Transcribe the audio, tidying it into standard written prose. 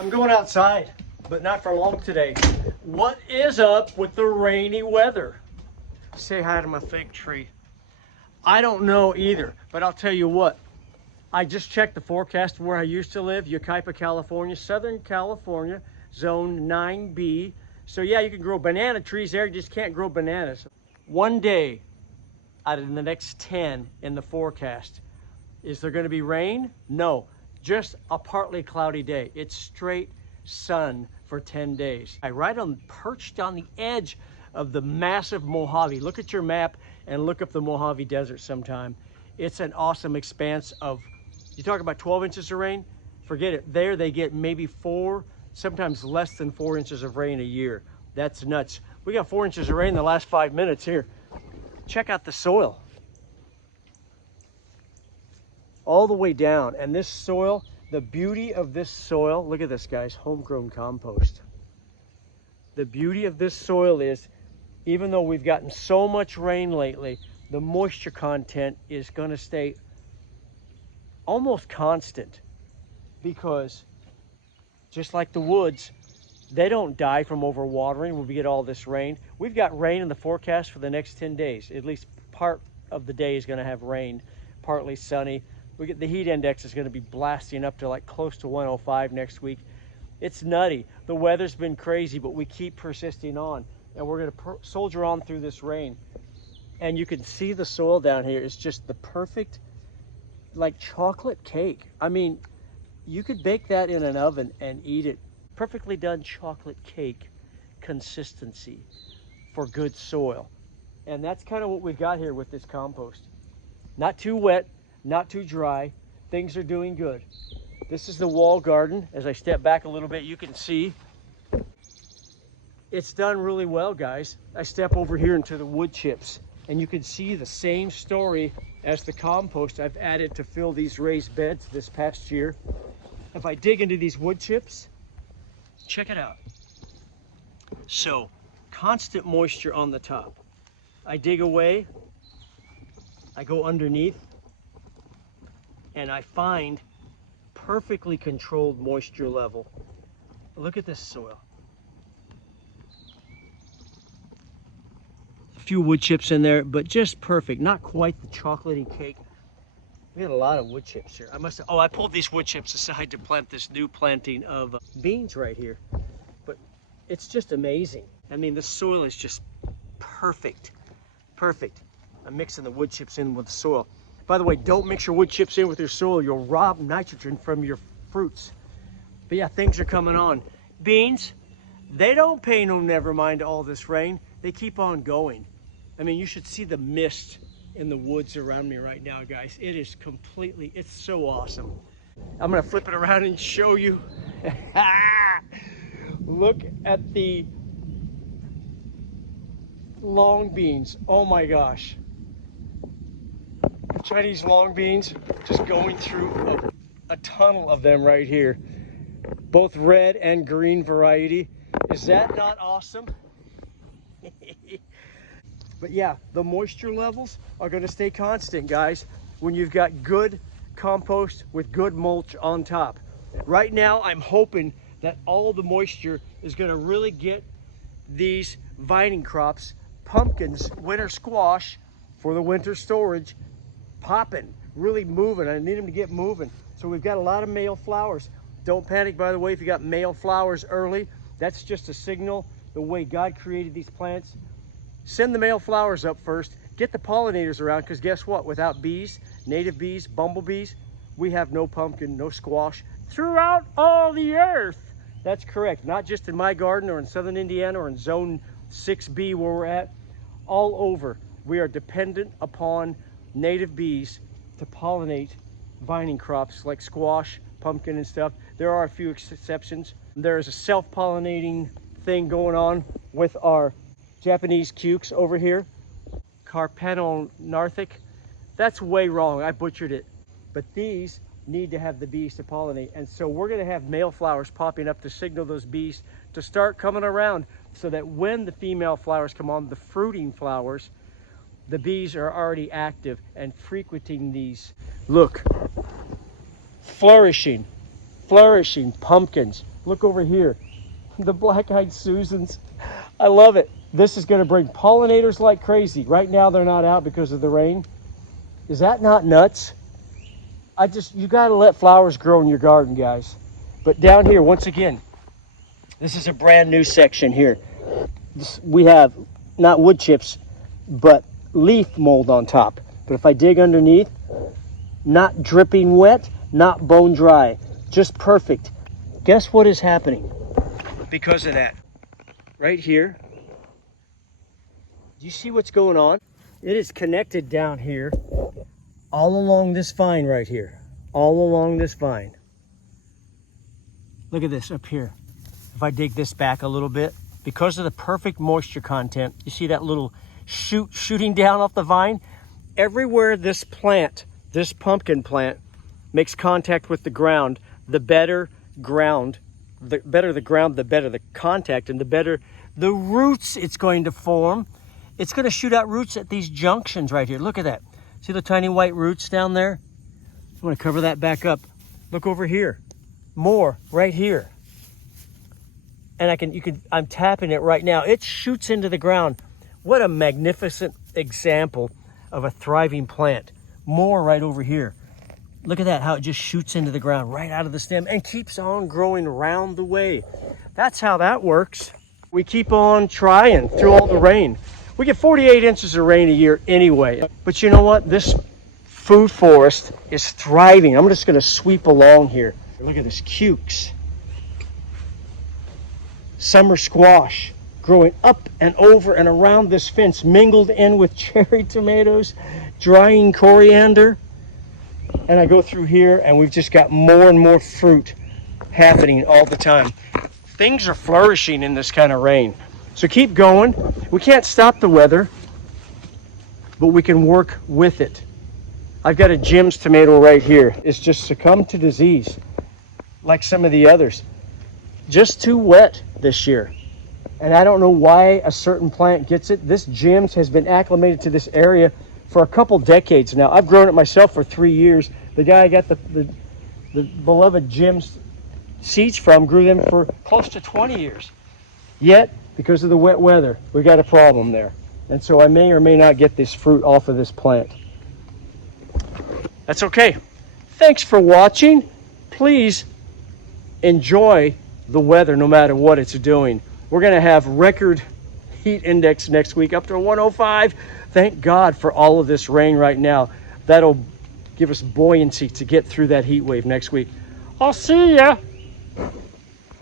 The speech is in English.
I'm going outside, but not for long today. What is up with the rainy weather? Say hi to my fig tree. I don't know either, but I'll tell you what. I just checked the forecast where I used to live, Yucaipa, California, Southern California, zone 9B. So yeah, you can grow banana trees there, you just can't grow bananas. One day out of the next 10 in the forecast. Is there going to be rain? No, just a partly cloudy day. It's straight sun for 10 days. Perched on the edge of the massive Mojave. Look at your map and look up the Mojave Desert sometime. It's an awesome expanse of, you talk about 12 inches of rain, forget it. There they get maybe 4, sometimes less than 4 inches of rain a year. That's nuts. We got 4 inches of rain in the last 5 minutes here. Check out the soil. All the way down. And this soil, the beauty of this soil, look at this, guys, homegrown compost. The beauty of this soil is, even though we've gotten so much rain lately, the moisture content is going to stay almost constant, because just like the woods, they don't die from overwatering when we get all this rain. We've got rain in the forecast for the next 10 days. At least part of the day is going to have rain, partly sunny. We get the heat index is going to be blasting up to like close to 105 next week. It's nutty. The weather's been crazy, but we keep persisting on, and we're going to soldier on through this rain. And you can see the soil down here is just the perfect, like chocolate cake. I mean, you could bake that in an oven and eat it. Perfectly done chocolate cake consistency for good soil. And that's kind of what we've got here with this compost. Not too wet, not too dry. Things are doing good. This is the wall garden. As I step back a little bit, you can see it's done really well, guys. I step over here into the wood chips, and you can see the same story as the compost I've added to fill these raised beds this past year. If I dig into these wood chips, check it out. So, constant moisture on the top. I dig away, I go underneath, and I find perfectly controlled moisture level. Look at this soil. A few wood chips in there, but just perfect. Not quite the chocolatey cake. We had a lot of wood chips here. I pulled these wood chips aside to plant this new planting of beans right here. But it's just amazing. I mean, the soil is just perfect. Perfect. I'm mixing the wood chips in with the soil. By the way, don't mix your wood chips in with your soil. You'll rob nitrogen from your fruits. But yeah, things are coming on. Beans, they don't pay no never mind to all this rain. They keep on going. I mean, you should see the mist in the woods around me right now, guys. It is completely, it's so awesome. I'm gonna flip it around and show you. Look at the long beans. Oh my gosh. Chinese long beans, just going through a tunnel of them right here. Both red and green variety. Is that not awesome? But yeah, the moisture levels are going to stay constant, guys, when you've got good compost with good mulch on top. Right now, I'm hoping that all the moisture is going to really get these vining crops, pumpkins, winter squash for the winter storage, popping, really moving. I need them to get moving. So we've got a lot of male flowers. Don't panic, by the way, if you got male flowers early. That's just a signal, the way God created these plants. Send the male flowers up first. Get the pollinators around, because guess what? Without bees, native bees, bumblebees, we have no pumpkin, no squash throughout all the earth. That's correct. Not just in my garden or in southern Indiana or in zone 6B where we're at. All over, we are dependent upon native bees to pollinate vining crops like squash, pumpkin, and stuff. There are a few exceptions. There is a self-pollinating thing going on with our Japanese cukes over here. Carpanonarthic. That's way wrong. I butchered it. But these need to have the bees to pollinate. And so we're going to have male flowers popping up to signal those bees to start coming around, so that when the female flowers come on, the fruiting flowers, the bees are already active and frequenting these. Look, flourishing pumpkins, Look over here. The black-eyed Susans. I love it. This is going to bring pollinators like crazy. Right now they're not out because of the rain. Is that not nuts? You got to let flowers grow in your garden, guys. But down here, once again, this is a brand new section here. We have not wood chips, but leaf mold on top. But if I dig underneath, not dripping wet, not bone dry, just perfect. Guess what is happening because of that? Right here. Do you see what's going on? It is connected down here, all along this vine right here, all along this vine. Look at this up here. If I dig this back a little bit, because of the perfect moisture content, you see that little shoot shooting down off the vine? Everywhere this plant, this pumpkin plant, makes contact with the ground, the better the ground, the better the contact, and the better the roots it's going to form. It's going to shoot out roots at these junctions right here. Look at that. See the tiny white roots down there? I'm going to cover that back up. Look over here. More right here. And I'm tapping it right now. It shoots into the ground. What a magnificent example of a thriving plant. More right over here. Look at that, how it just shoots into the ground right out of the stem and keeps on growing round the way. That's how that works. We keep on trying through all the rain. We get 48 inches of rain a year anyway. But you know what? This food forest is thriving. I'm just going to sweep along here. Look at this cukes. Summer squash growing up and over and around this fence, mingled in with cherry tomatoes, drying coriander. And I go through here and we've just got more and more fruit happening all the time. Things are flourishing in this kind of rain. So keep going. We can't stop the weather, but we can work with it. I've got a Jim's tomato right here. It's just succumbed to disease like some of the others. Just too wet this year. And I don't know why a certain plant gets it. This Jim's has been acclimated to this area for a couple decades now. I've grown it myself for 3 years. The guy I got the beloved Jim's seeds from grew them for close to 20 years. Yet, because of the wet weather, we got a problem there. And so I may or may not get this fruit off of this plant. That's okay. Thanks for watching. Please enjoy the weather no matter what it's doing. We're going to have record heat index next week up to 105. Thank God for all of this rain right now. That'll give us buoyancy to get through that heat wave next week. I'll see ya.